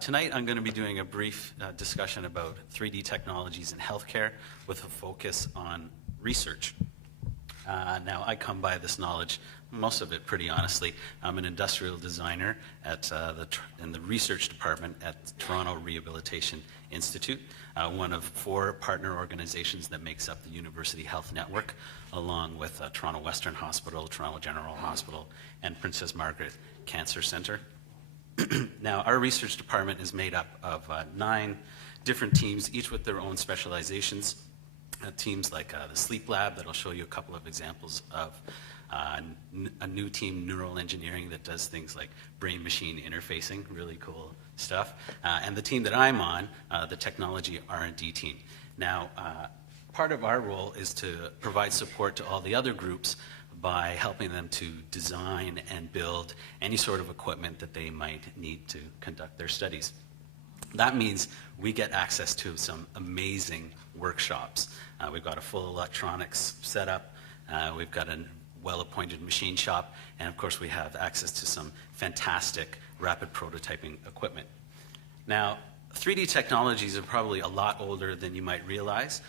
Tonight I'm going to be doing a brief discussion about 3D technologies in healthcare with a focus on research. Now I come by this knowledge, most of it pretty honestly. I'm an industrial designer at in the research department at Toronto Rehabilitation Institute, one of 4 partner organizations that makes up the University Health Network, along with Toronto Western Hospital, Toronto General Hospital, and Princess Margaret Cancer Centre. Now, our research department is made up of 9 different teams, each with their own specializations. Teams like the sleep lab that I'll show you a couple of examples of, a new team, neural engineering, that does things like brain-machine interfacing, really cool stuff, and the team that I'm on, the technology R&D team. Now, part of our role is to provide support to all the other groups by helping them to design and build any sort of equipment that they might need to conduct their studies. That means we get access to some amazing workshops. We've got a full electronics setup, we've got a well-appointed machine shop, and of course we have access to some fantastic rapid prototyping equipment. Now, 3D technologies are probably a lot older than you might realize.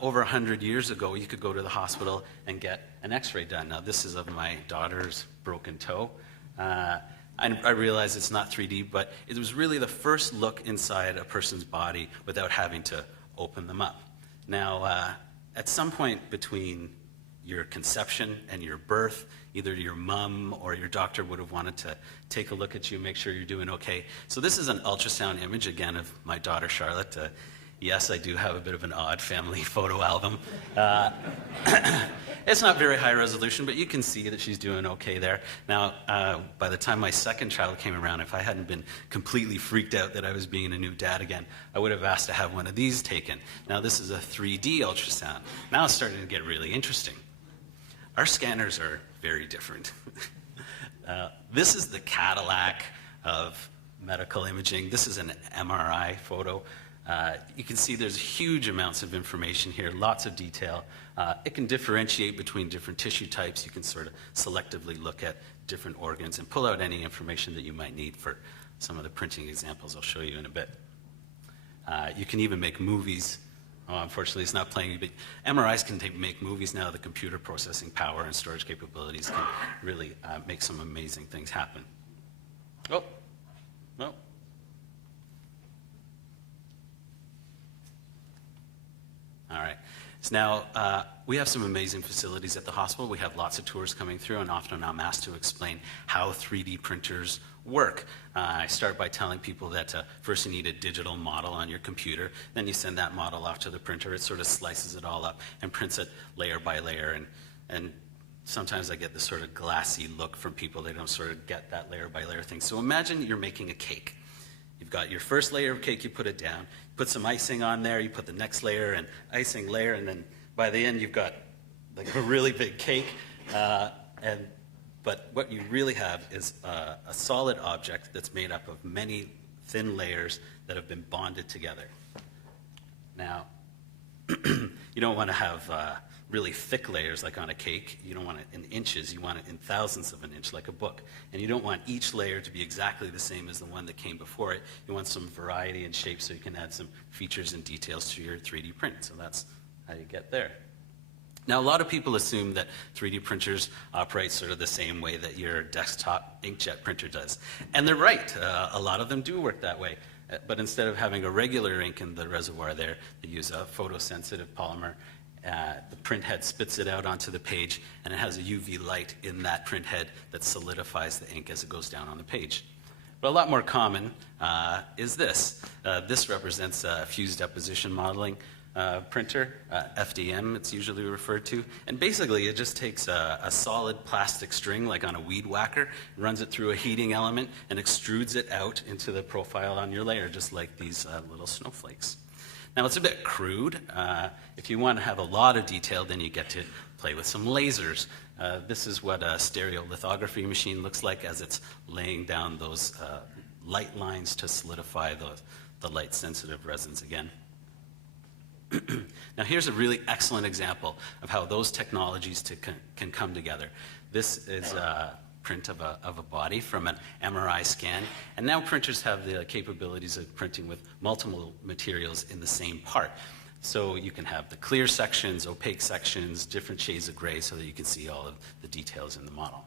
Over 100 years ago, you could go to the hospital and get an x-ray done. Now, this is of my daughter's broken toe. I realize it's not 3D, but it was really the first look inside a person's body without having to open them up. Now, at some point between your conception and your birth, either your mom or your doctor would have wanted to take a look at you, make sure you're doing okay. So this is an ultrasound image, again, of my daughter, Charlotte. Yes, I do have a bit of an odd family photo album. It's not very high resolution, but you can see that she's doing okay there. Now, by the time my second child came around, if I hadn't been completely freaked out that I was being a new dad again, I would have asked to have one of these taken. Now, this is a 3D ultrasound. Now it's starting to get really interesting. Our scanners are very different. This is the Cadillac of medical imaging. This is an MRI photo. You can see there's huge amounts of information here, lots of detail. It can differentiate between different tissue types. You can sort of selectively look at different organs and pull out any information that you might need for some of the printing examples I'll show you in a bit. You can even make movies. Oh, unfortunately, it's not playing, but MRIs can make movies now. The computer processing power and storage capabilities can really make some amazing things happen. Oh, no. All right. So now, we have some amazing facilities at the hospital. We have lots of tours coming through, and often I'm asked to explain how 3D printers work. I start by telling people that first you need a digital model on your computer, then you send that model off to the printer. It sort of slices it all up and prints it layer by layer, and sometimes I get this sort of glassy look from people. They don't sort of get that layer by layer thing. So imagine you're making a cake. You've got your first layer of cake, you put it down, put some icing on there, you put the next layer and icing layer, and then by the end you've got like a really big cake. But what you really have is a solid object that's made up of many thin layers that have been bonded together. Now, you don't want to have really thick layers like on a cake. You don't want it in inches, you want it in thousandths of an inch like a book. And you don't want each layer to be exactly the same as the one that came before it. You want some variety in shape so you can add some features and details to your 3D print. So that's how you get there. Now, a lot of people assume that 3D printers operate sort of the same way that your desktop inkjet printer does. And they're right. A lot of them do work that way. But instead of having a regular ink in the reservoir there, they use a photosensitive polymer. The print head spits it out onto the page, and it has a UV light in that print head that solidifies the ink as it goes down on the page. But a lot more common is this. This represents fused deposition modeling printer, FDM it's usually referred to. And basically it just takes a solid plastic string like on a weed whacker, runs it through a heating element, and extrudes it out into the profile on your layer, just like these little snowflakes. Now, it's a bit crude. If you want to have a lot of detail, then you get to play with some lasers. This is what a stereolithography machine looks like as it's laying down those light lines to solidify the light-sensitive resins again. Now, here's a really excellent example of how those technologies can come together. This is print of a body from an MRI scan. And now printers have the capabilities of printing with multiple materials in the same part. So you can have the clear sections, opaque sections, different shades of gray so that you can see all of the details in the model.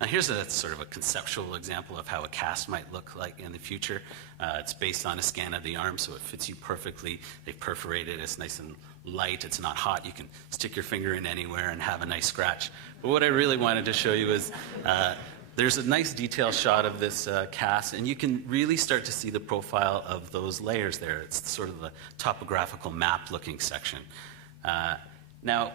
Now here's a sort of a conceptual example of how a cast might look like in the future. It's based on a scan of the arm, so it fits you perfectly. They've perforated, it's nice and light, it's not hot. You can stick your finger in anywhere and have a nice scratch. But what I really wanted to show you is there's a nice detail shot of this cast, and you can really start to see the profile of those layers there. It's sort of the topographical map looking section. Now,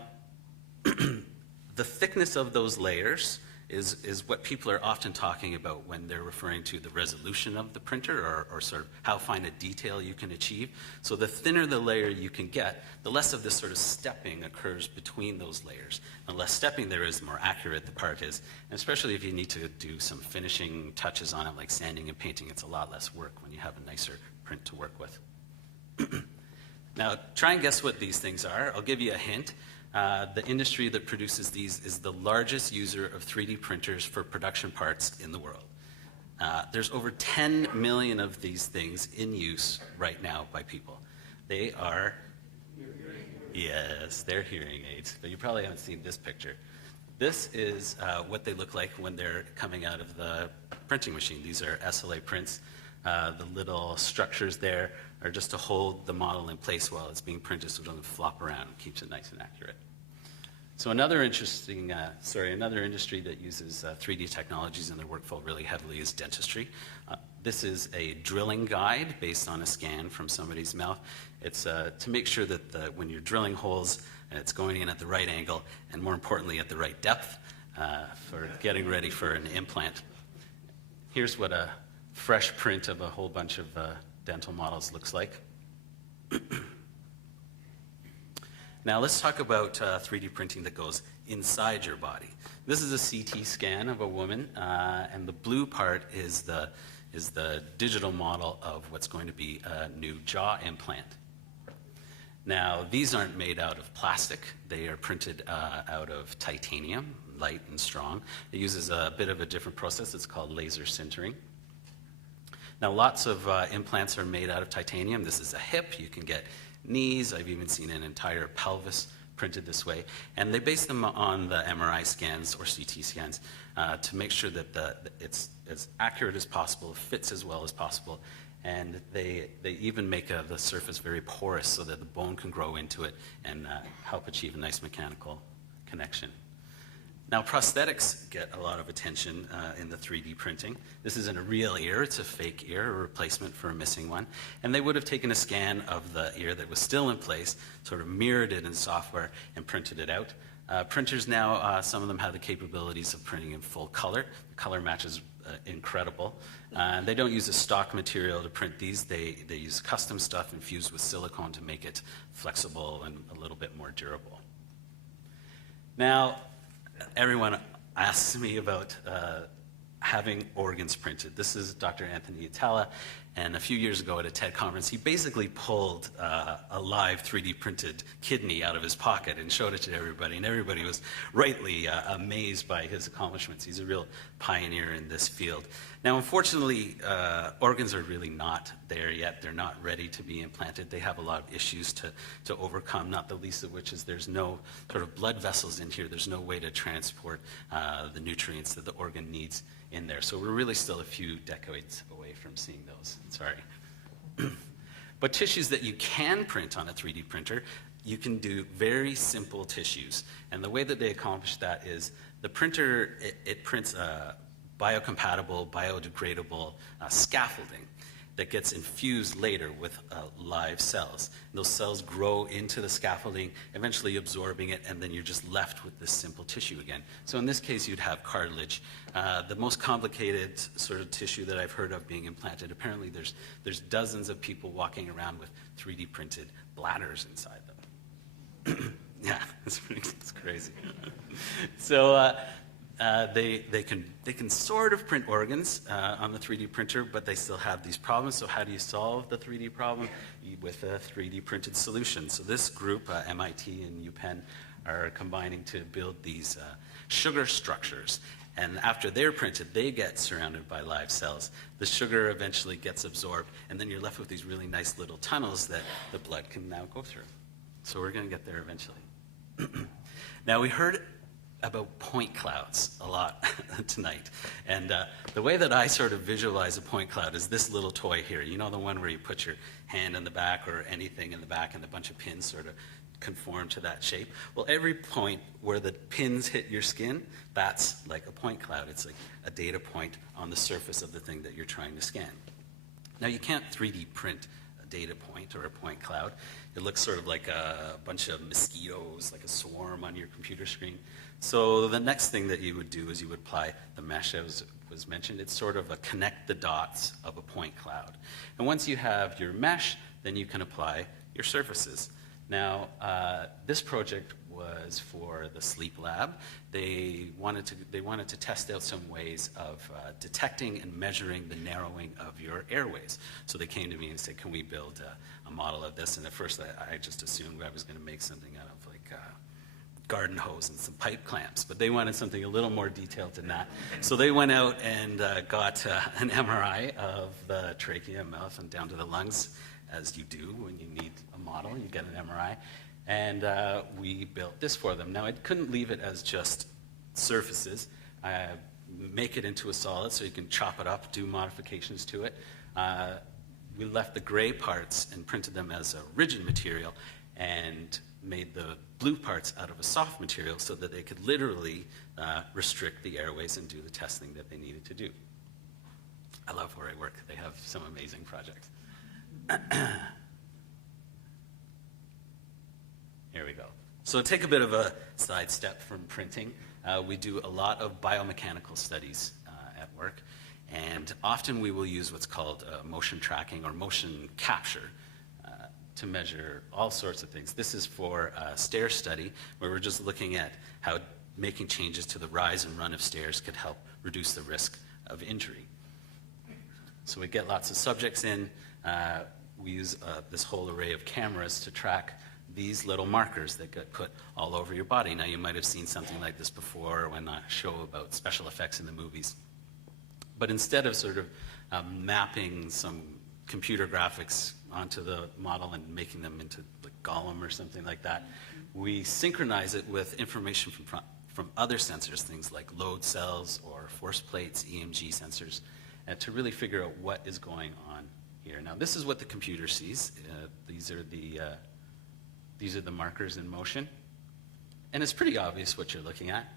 the thickness of those layers is what people are often talking about when they're referring to the resolution of the printer or sort of how fine a detail you can achieve. So the thinner the layer you can get, the less of this sort of stepping occurs between those layers. The less stepping there is, the more accurate the part is. And especially if you need to do some finishing touches on it, like sanding and painting, it's a lot less work when you have a nicer print to work with. Now, try and guess what these things are. I'll give you a hint. The industry that produces these is the largest user of 3D printers for production parts in the world. There's over 10 million of these things in use right now by people. They are, yes, they're hearing aids, but you probably haven't seen this picture. This is what they look like when they're coming out of the printing machine. These are SLA prints. The little structures there are just to hold the model in place while it's being printed so it doesn't flop around and keeps it nice and accurate. So another interesting, another industry that uses 3D technologies in their workflow really heavily is dentistry. This is a drilling guide based on a scan from somebody's mouth. It's to make sure that when you're drilling holes, it's going in at the right angle and more importantly at the right depth for getting ready for an implant. Here's what a fresh print of a whole bunch of dental models looks like. Now let's talk about 3D printing that goes inside your body. This is a CT scan of a woman, and the blue part is the digital model of what's going to be a new jaw implant. Now these aren't made out of plastic. They are printed out of titanium, light and strong. It uses a bit of a different process. It's called laser sintering. Now lots of implants are made out of titanium. This is a hip. You can get knees. I've even seen an entire pelvis printed this way. And they base them on the MRI scans or CT scans to make sure that it's as accurate as possible, fits as well as possible. And they even make the surface very porous so that the bone can grow into it and help achieve a nice mechanical connection. Now, prosthetics get a lot of attention in the 3D printing. This isn't a real ear, it's a fake ear, a replacement for a missing one. And they would have taken a scan of the ear that was still in place, sort of mirrored it in software, and printed it out. Printers now, some of them have the capabilities of printing in full color. The color match is incredible. They don't use a stock material to print these. They use custom stuff infused with silicone to make it flexible and a little bit more durable. Now, everyone asks me about having organs printed. This is Dr. Anthony Itala, and a few years ago at a TED conference, he basically pulled a live 3D printed kidney out of his pocket and showed it to everybody, and everybody was rightly amazed by his accomplishments. He's a real pioneer in this field. Now, unfortunately, organs are really not there yet. They're not ready to be implanted. They have a lot of issues to overcome, not the least of which is there's no sort of blood vessels in here. There's no way to transport the nutrients that the organ needs in there. So we're really still a few decades away from seeing those. Sorry. But tissues that you can print on a 3D printer, you can do very simple tissues. And the way that they accomplish that is the printer, it prints biocompatible, biodegradable scaffolding that gets infused later with live cells. And those cells grow into the scaffolding, eventually absorbing it, and then you're just left with this simple tissue again. So in this case, you'd have cartilage. The most complicated sort of tissue that I've heard of being implanted, apparently there's dozens of people walking around with 3D printed bladders inside them. Yeah, it's crazy. So they can sort of print organs on the 3D printer, but they still have these problems. So how do you solve the 3D problem? With a 3D printed solution. So this group, MIT and UPenn, are combining to build these sugar structures. And after they're printed, they get surrounded by live cells. The sugar eventually gets absorbed, and then you're left with these really nice little tunnels that the blood can now go through. So we're going to get there eventually. Now, we heard about point clouds a lot tonight. And the way that I sort of visualize a point cloud is this little toy here. You know, the one where you put your hand in the back or anything in the back and a bunch of pins sort of conform to that shape. Well, every point where the pins hit your skin, that's like a point cloud. It's like a data point on the surface of the thing that you're trying to scan. Now, you can't 3D print a data point or a point cloud. It looks sort of like a bunch of mosquitoes, like a swarm on your computer screen. So the next thing that you would do is you would apply the mesh, as was mentioned. It's sort of a connect the dots of a point cloud. And once you have your mesh, then you can apply your surfaces. Now, this project was for the sleep lab. They wanted to test out some ways of detecting and measuring the narrowing of your airways. So they came to me and said, can we build a model of this? And at first I just assumed I was going to make something out of like garden hose and some pipe clamps, but they wanted something a little more detailed than that. So they went out and got an MRI of the trachea, mouth, and down to the lungs, as you do when you need a model. You get an MRI. And we built this for them. Now, I couldn't leave it as just surfaces. Make it into a solid so you can chop it up, do modifications to it. We left the gray parts and printed them as a rigid material and made the blue parts out of a soft material so that they could literally restrict the airways and do the testing that they needed to do. I love where I work. They have some amazing projects. Here we go. So take a bit of a sidestep from printing. We do a lot of biomechanical studies at work, and often we will use what's called motion tracking or motion capture to measure all sorts of things. This is for a stair study where we're just looking at how making changes to the rise and run of stairs could help reduce the risk of injury. So we get lots of subjects in. We use this whole array of cameras to track these little markers that get put all over your body. Now, you might have seen something like this before when I show about special effects in the movies. But instead of sort of mapping some computer graphics onto the model and making them into like Gollum or something like that, we synchronize it with information from other sensors, things like load cells or force plates, EMG sensors, to really figure out what is going on here. Now, this is what the computer sees. These are the markers in motion. And it's pretty obvious what you're looking at.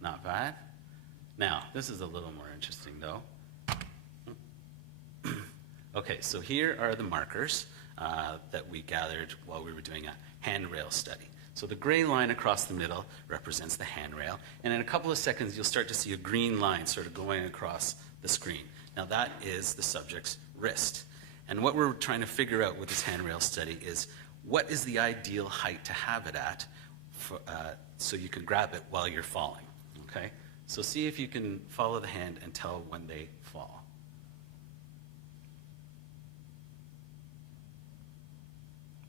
Not bad. Now, this is a little more interesting, though. Okay, so here are the markers that we gathered while we were doing a handrail study. So the gray line across the middle represents the handrail, and in a couple of seconds you'll start to see a green line sort of going across the screen. Now that is the subject's wrist. And what we're trying to figure out with this handrail study is what is the ideal height to have it at so you can grab it while you're falling, okay? So see if you can follow the hand and tell when they fall.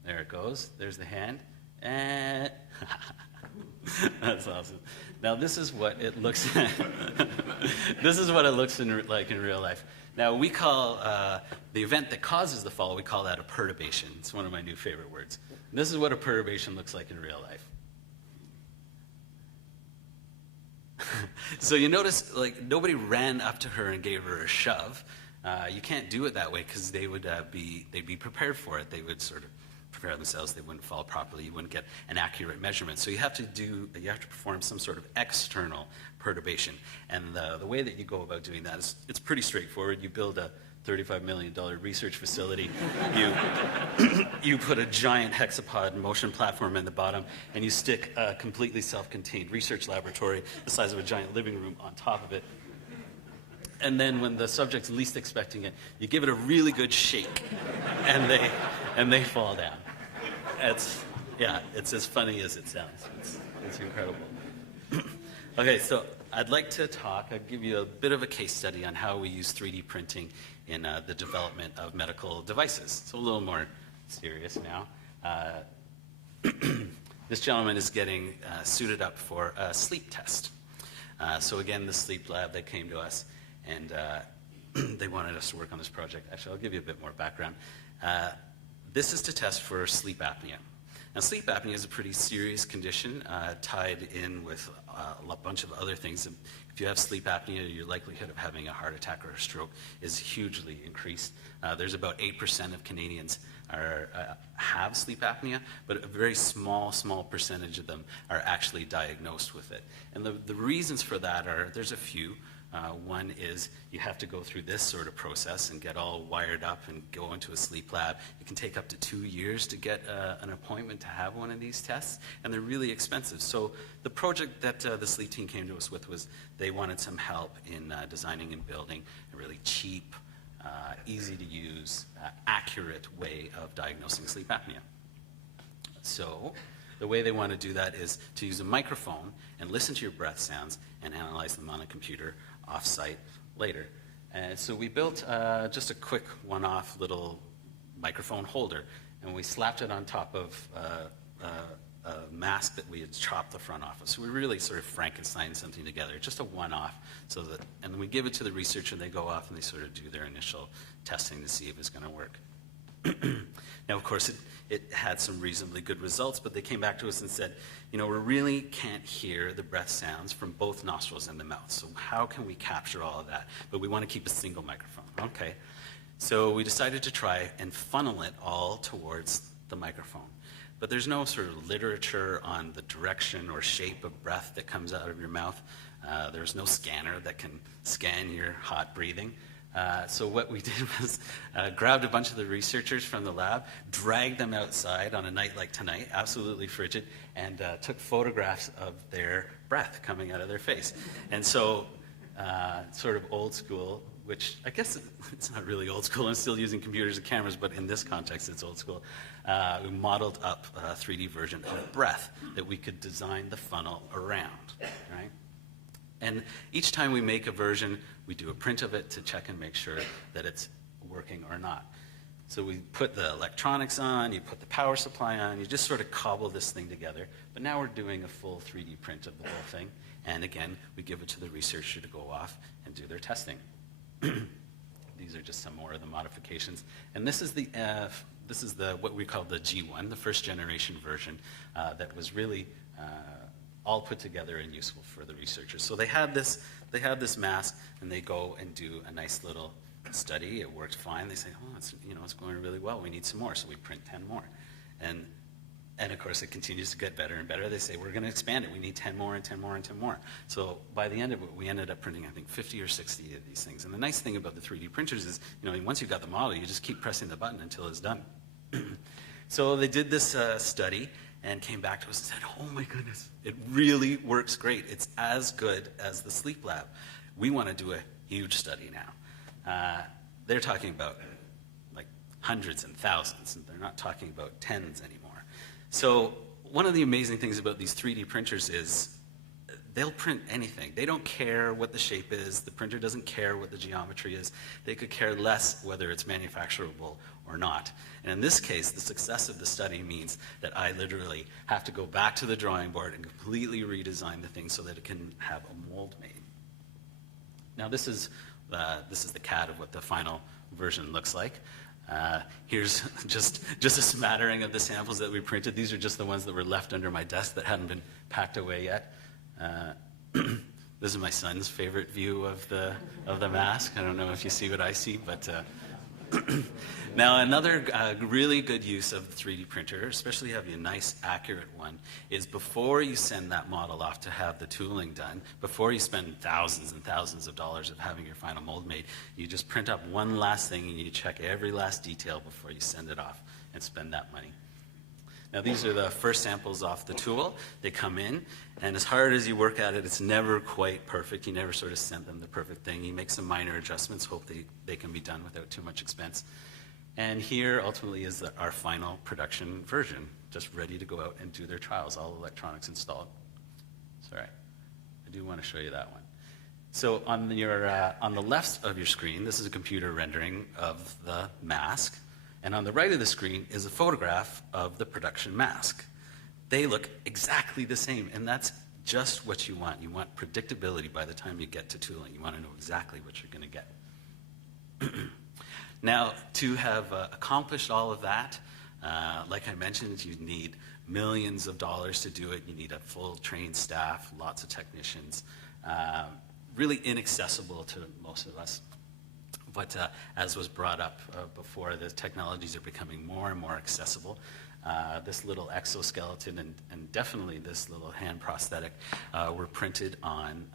There it goes. There's the hand. And that's awesome. Now this is what it looks this is what it looks like in real life. Now we call the event that causes the fall, we call that a perturbation. It's one of my new favorite words. And this is what a perturbation looks like in real life. So you notice, like, nobody ran up to her and gave her a shove. You can't do it that way because they'd be prepared for it. They would sort of prepare themselves. They wouldn't fall properly. You wouldn't get an accurate measurement. So you have to perform some sort of external perturbation. And the way that you go about doing that is it's pretty straightforward. You build a $35 million research facility. You put a giant hexapod motion platform in the bottom, and you stick a completely self-contained research laboratory the size of a giant living room on top of it. And then when the subject's least expecting it, you give it a really good shake, and they fall down. It's as funny as it sounds. It's incredible. Okay, so I'd like to I'll give you a bit of a case study on how we use 3D printing in the development of medical devices. It's a little more serious now. This gentleman is getting suited up for a sleep test. So again, the sleep lab, they came to us, and they wanted us to work on this project. Actually, I'll give you a bit more background. This is to test for sleep apnea. Now, sleep apnea is a pretty serious condition tied in with a bunch of other things. If you have sleep apnea, your likelihood of having a heart attack or a stroke is hugely increased. There's about 8% of Canadians have sleep apnea, but a very small percentage of them are actually diagnosed with it. And the reasons for that are, there's a few. One is you have to go through this sort of process and get all wired up and go into a sleep lab. It can take up to 2 years to get an appointment to have one of these tests, and they're really expensive. So the project that the sleep team came to us with was they wanted some help in designing and building a really cheap, easy to use, accurate way of diagnosing sleep apnea. So the way they want to do that is to use a microphone and listen to your breath sounds and analyze them on a computer off-site later. And so we built just a quick one-off little microphone holder, and we slapped it on top of a mask that we had chopped the front off of. So we really sort of Frankensteined something together, just a one-off, and then we give it to the researcher, and they go off and they sort of do their initial testing to see if it's going to work. Now, of course, it had some reasonably good results, but they came back to us and said, we really can't hear the breath sounds from both nostrils and the mouth. So how can we capture all of that? But we want to keep a single microphone. Okay. So we decided to try and funnel it all towards the microphone. But there's no sort of literature on the direction or shape of breath that comes out of your mouth. There's no scanner that can scan your hot breathing. So what we did was grabbed a bunch of the researchers from the lab, dragged them outside on a night like tonight, absolutely frigid, and took photographs of their breath coming out of their face. And so sort of old school, which I guess it's not really old school. I'm still using computers and cameras, but in this context, it's old school. We modeled up a 3D version of breath that we could design the funnel around, right? And each time we make a version, we do a print of it to check and make sure that it's working or not. So we put the electronics on, you put the power supply on, you just sort of cobble this thing together. But now we're doing a full 3D print of the whole thing. And again, we give it to the researcher to go off and do their testing. These are just some more of the modifications. And this is the what we call the G1, the first generation version that was really all put together and useful for the researchers. So they had this mask, and they go and do a nice little study. It worked fine. They say, oh, it's going really well. We need some more. So we print 10 more. And of course, it continues to get better and better. They say, we're going to expand it. We need 10 more and 10 more and 10 more. So by the end of it, we ended up printing, I think, 50 or 60 of these things. And the nice thing about the 3D printers is, once you've got the model, you just keep pressing the button until it's done. So they did this study and came back to us and said, oh my goodness, it really works great. It's as good as the sleep lab. We want to do a huge study now. They're talking about like hundreds and thousands, and they're not talking about tens anymore. So one of the amazing things about these 3D printers is they'll print anything. They don't care what the shape is. The printer doesn't care what the geometry is. They could care less whether it's manufacturable or not. And in this case, the success of the study means that I literally have to go back to the drawing board and completely redesign the thing so that it can have a mold made. Now this is the CAD of what the final version looks like. Here's just a smattering of the samples that we printed. These are just the ones that were left under my desk that hadn't been packed away yet. This is my son's favorite view of the mask. I don't know if you see what I see, but now another really good use of the 3D printer, especially having a nice accurate one, is before you send that model off to have the tooling done, before you spend thousands and thousands of dollars of having your final mold made, you just print up one last thing and you check every last detail before you send it off and spend that money. Now these are the first samples off the tool. They come in, and as hard as you work at it, it's never quite perfect. You never sort of send them the perfect thing. You make some minor adjustments, hope they can be done without too much expense. And here ultimately is our final production version, just ready to go out and do their trials, all electronics installed. Sorry, I do want to show you that one. So on the left of your screen, this is a computer rendering of the mask. And on the right of the screen is a photograph of the production mask. they look exactly the same, and that's just what you want. You want predictability by the time you get to tooling. You want to know exactly what you're going to get. Now, to have accomplished all of that, like I mentioned, you need millions of dollars to do it. You need a full trained staff, lots of technicians, really inaccessible to most of us. But as was brought up before, the technologies are becoming more and more accessible. This little exoskeleton and definitely this little hand prosthetic were printed on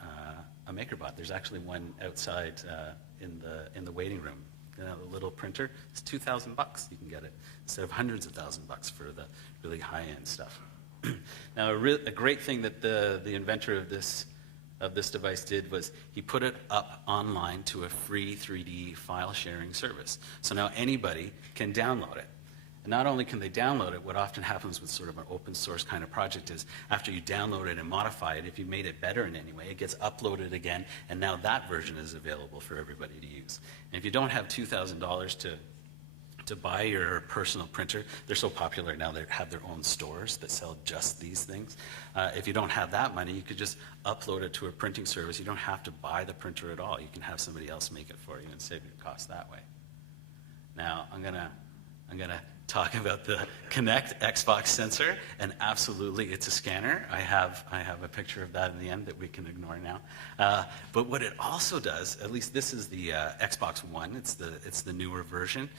a MakerBot. There's actually one outside in the waiting room. The little printer, it's $2,000 you can get it, instead of hundreds of $1,000s for the really high-end stuff. Now, a great thing that the inventor of this device did was he put it up online to a free 3D file sharing service. So now anybody can download it. And not only can they download it, what often happens with sort of an open source kind of project is after you download it and modify it, if you made it better in any way, it gets uploaded again, and now that version is available for everybody to use. And if you don't have $2,000 to buy your personal printer, they're so popular now they have their own stores that sell just these things. If you don't have that money, you could just upload it to a printing service. You don't have to buy the printer at all. You can have somebody else make it for you and save your cost that way. Now, I'm gonna talk about the Kinect Xbox sensor, and absolutely it's a scanner. I have a picture of that in the end that we can ignore now. But what it also does, at least this is the Xbox One, it's the newer version.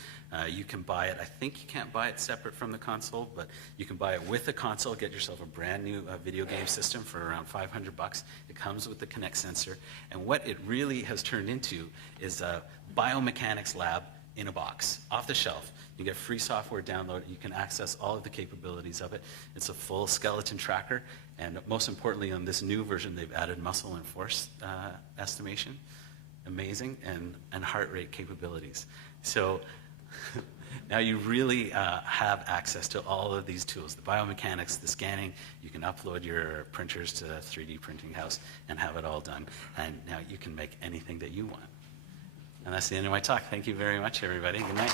You can buy it, I think you can't buy it separate from the console, but you can buy it with the console, get yourself a brand new video game system for around $500. It comes with the Kinect sensor, and what it really has turned into is a biomechanics lab in a box, off the shelf. You get free software download. You can access all of the capabilities of it. It's a full skeleton tracker, and most importantly, on this new version, they've added muscle and force estimation, amazing, and heart rate capabilities. So now you really have access to all of these tools, the biomechanics, the scanning. You can upload your printers to a 3D printing house and have it all done, and now you can make anything that you want. And that's the end of my talk. Thank you very much, everybody. Good night.